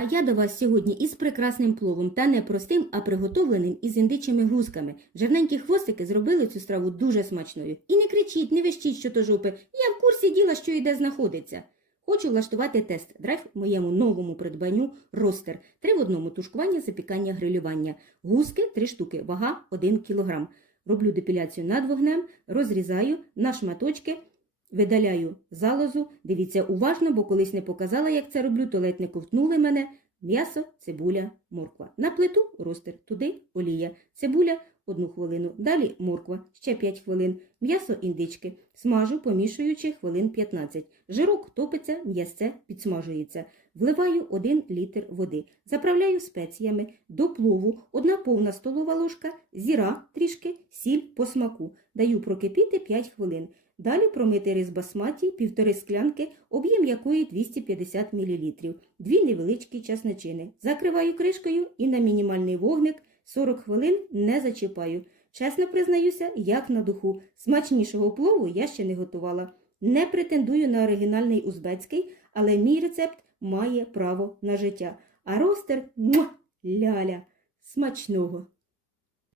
А я до вас сьогодні із прекрасним пловом та не простим, а приготовленим із індичими гусками. Жирненькі хвостики зробили цю страву дуже смачною. І не кричіть, не вищіть, що то жопи. Я в курсі діла, що і де знаходиться. Хочу влаштувати тест драйв моєму новому придбанню ростер. Три в одному тушкування, запікання, грилювання. Гуски три штуки, вага 1 кг. Роблю депіляцію над вогнем, розрізаю на шматочки, видаляю залозу. Дивіться уважно, бо колись не показала, як це роблю, то ледь не ковтнули мене. М'ясо, цибуля, морква. На плиту ростер, туди олія, цибуля одну хвилину, далі морква, ще 5 хвилин, м'ясо індички, смажу, помішуючи хвилин 15. Жирок топиться, м'ясце підсмажується. Вливаю 1 літр води, заправляю спеціями, до плову 1 повна столова ложка, зіра трішки, сіль по смаку. Даю прокипіти 5 хвилин. Далі промити рис басматі, півтори склянки, об'єм якої 250 мл, дві невеличкі часничини. Закриваю кришкою і на мінімальний вогник 40 хвилин не зачіпаю. Чесно признаюся, як на духу. Смачнішого плову я ще не готувала. Не претендую на оригінальний узбецький, але мій рецепт має право на життя. А ростер ляля смачного.